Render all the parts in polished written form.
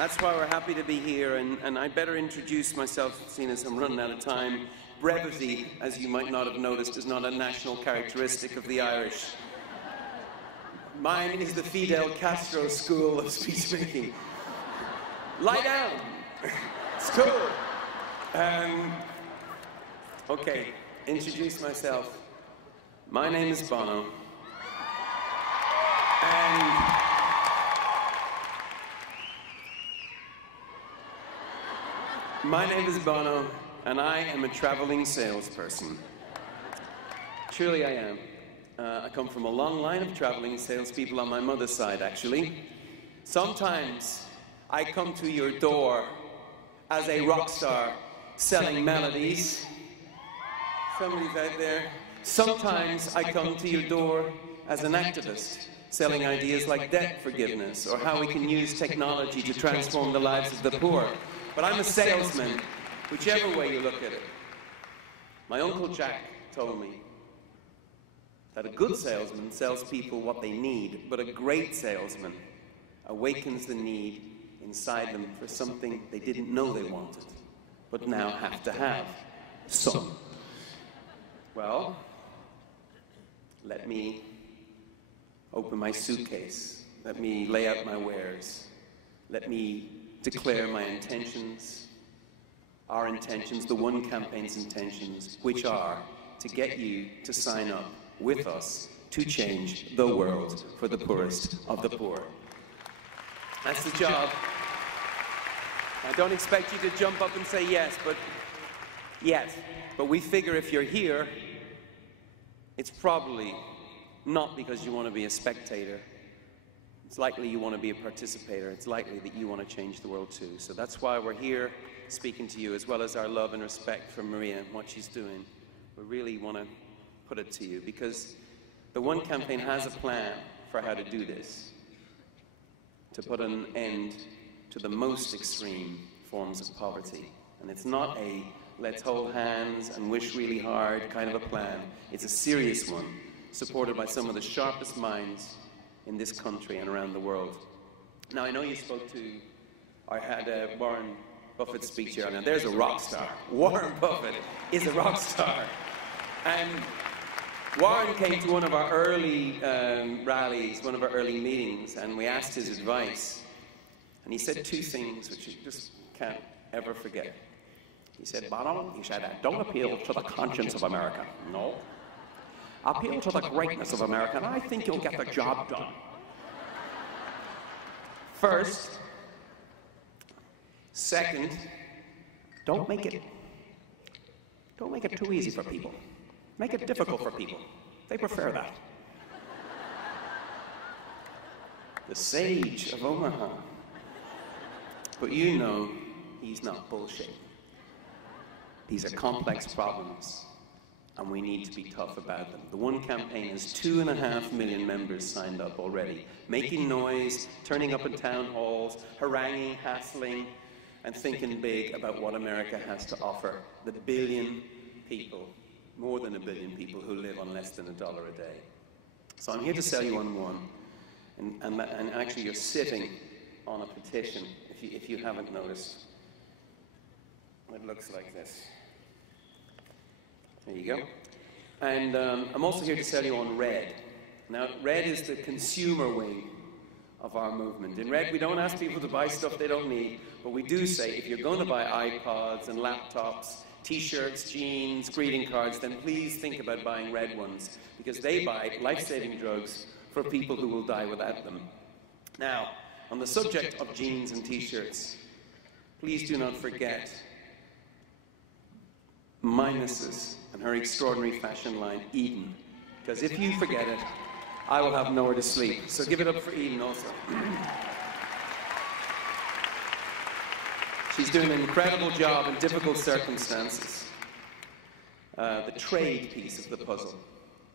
That's why we're happy to be here, and I'd better introduce myself, seeing as I'm running out of time. Brevity, as you might not have noticed, is not a national characteristic of the Irish. Mine is the Fidel Castro school of speechmaking. Lie down. It's cool. Okay, introduce myself. My name is Bono. My name is Bono, and I am a traveling salesperson. Truly I am. I come from a long line of traveling salespeople on my mother's side, actually. Sometimes I come to your door as a rock star selling melodies. Somebody's out there. Sometimes I come to your door as an activist, selling ideas like debt forgiveness or how we can use technology to transform the lives of the poor. But I'm a salesman, whichever way you look at it. My Uncle Jack told me that a good salesman sells people what they need, but a great salesman awakens the need inside them for something they didn't know they wanted, but now have to have. Some. Well, let me open my suitcase. Let me lay out my wares. Let me declare my intentions, our intentions, the One Campaign's intentions, which are to get you to sign up with us to change the world for the poorest of the poor. That's the job. I don't expect you to jump up and say yes, but we figure if you're here, it's probably not because you want to be a spectator. It's likely you want to be a participator. It's likely that you want to change the world too. So that's why we're here speaking to you, as well as our love and respect for Maria and what she's doing. We really want to put it to you, because the One Campaign has a plan for how to do this, to put an end to the most extreme forms of poverty. And it's not a let's hold hands and wish really hard kind of a plan. It's a serious one, supported by some of the sharpest minds in this country and around the world. Now, I know you spoke to, or had Warren Buffett's speech here. Now, there's a rock star. Warren Buffett is a rock star. And Warren came to one of our early rallies, one of our early meetings, and we asked his advice. And he said two things which you just can't ever forget. He said, Bono, he said, don't appeal to the conscience of America. No. Appeal to the greatness of America, and I think you'll get the job done. First. Second, don't make it too easy for people. Make it difficult for people. They prefer that. The sage of Omaha. But you know he's not bullshit. These are complex problems, and we need to be tough about them. The One Campaign has 2.5 million members signed up already, making noise, turning up in town halls, haranguing, hassling, and thinking big about what America has to offer the billion people, more than 1 billion people who live on less than $1 a day. So I'm here to sell you on one, and actually you're sitting on a petition, if you haven't noticed. It looks like this. There you go. And I'm also here to sell you on RED. Now, RED is the consumer wing of our movement. In RED, we don't ask people to buy stuff they don't need, but we do say, if you're going to buy iPods and laptops, T-shirts, jeans, greeting cards, then please think about buying RED ones, because they buy life-saving drugs for people who will die without them. Now, on the subject of jeans and T-shirts, please do not forget my missus and her extraordinary fashion line, Eden. Because if you forget it, I will have nowhere to sleep. So give it up for Eden also. She's doing an incredible job in difficult circumstances. The trade piece of the puzzle,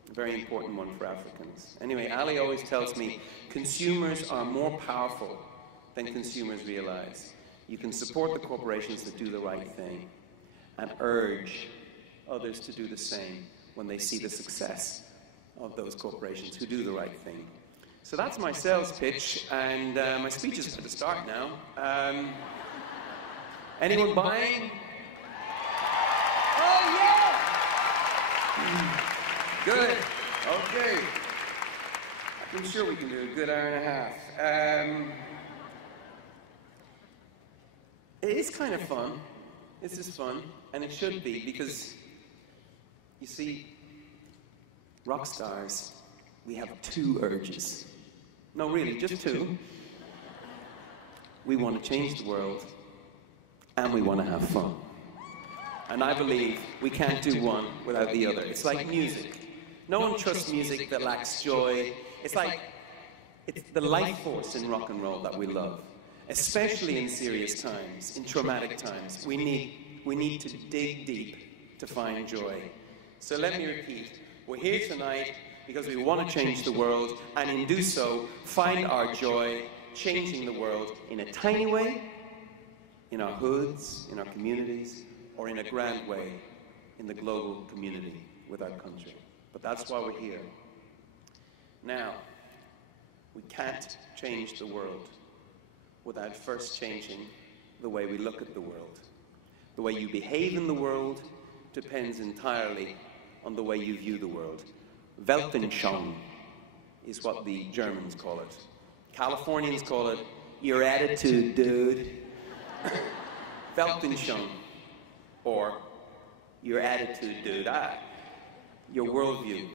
a very important one for Africans. Anyway, Ali always tells me, consumers are more powerful than consumers realize. You can support the corporations that do the right thing and urge others to do the same when they see the success of those corporations who do the right thing. So that's my sales pitch, and my speech is going to start now. Anyone buying? Oh, yeah! Good. Okay. I'm sure we can do a good hour and a half. It is kind of fun. This is fun, and it should be, because, you see, rock stars, we have two urges. No, really, just two. We want to change the world, and we want to have fun. And I believe we can't do one without the other. It's like music. No one trusts music that lacks joy. It's the life force in rock and roll that we love. Especially in serious times, in traumatic times. We need to dig deep to find joy. So let me repeat. We're here tonight because we want to change the world, and in do so, find our joy changing the world in a tiny way, in our hoods, in our communities, or in a grand way in the global community with our country. But that's why we're here. Now, we can't change the world without first changing the way we look at the world. The way you behave in the world depends entirely on the way you view the world. Weltanschauung is what the Germans call it. Californians call it your attitude, dude. Weltanschauung, or your attitude, dude. Your worldview.